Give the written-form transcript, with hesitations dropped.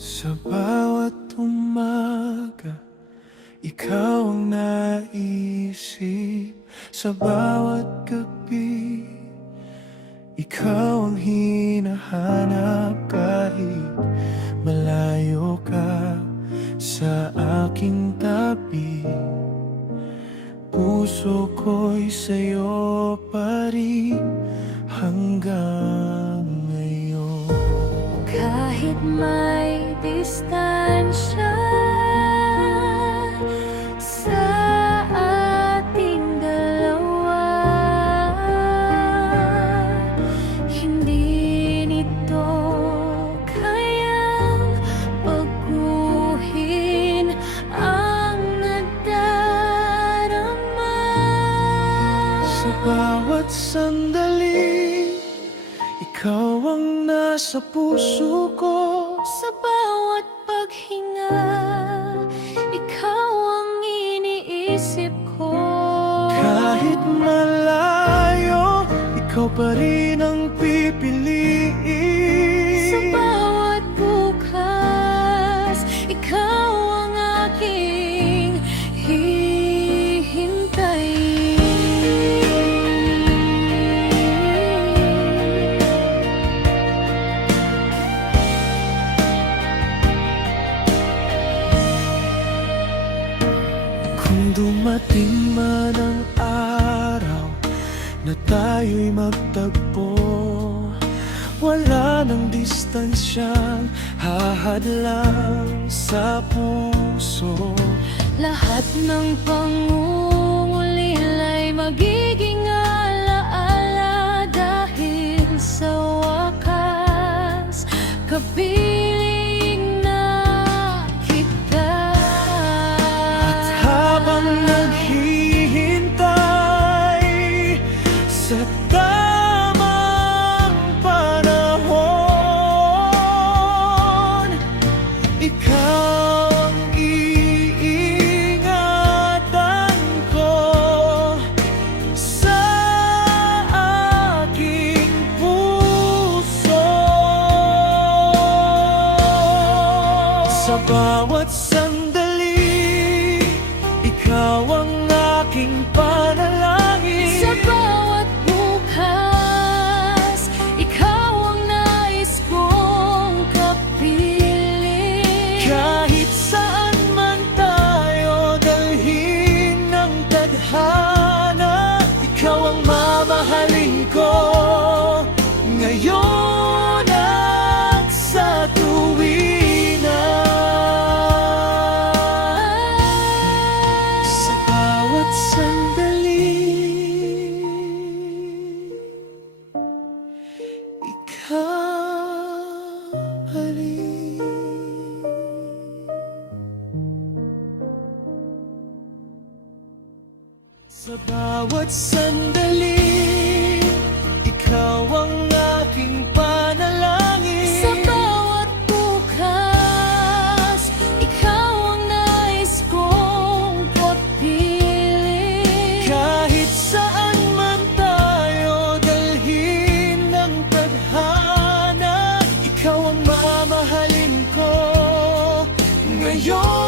Sa bawat umaga, ikaw ang naisip. Sa bawat gabi, ikaw ang hinahanap. Kahit malayo ka sa aking tabi, puso ko'y sa'yo pa rin hanggang ngayon. Kahit may distansya sa ating dalawa, hindi nito kayang baguhin ang nadarama. Sa bawat sandali, ikaw ang nasa puso ko. Sa bawat paghinga, ikaw ang iniisip ko. Kahit malayo, ikaw pa rin ang pipiliin. Sa bawat bukas, ikaw ang aking Kung dumating man ang araw na tayo'y magtagpo, wala nang distansyang hahadlang sa puso. lahat ng pangungulila'y magiging alaala, dahil sa wakas kapiling na kita. At habang naghihintay sa tamang panahon, ikaw ang iingatan ko sa aking puso. Sa bawat sandali, ikaw ang aking panalangin. Sa bawat bukas, ikaw ang nais kong kapiling. Kahit saan man tayo dalhin ng tadhana, ikaw ang mamahalin ko ngayon at sa tuwi na. Sa bawat sandali, ikaw pa rin. Sa bawat sandali, ikaw ang aking panalangin. Sa bawat bukas, ikaw ang nais kong kapiling. Kahit saan man tayo dalhin ng tadhana, ikaw ang mamahalin ko ngayon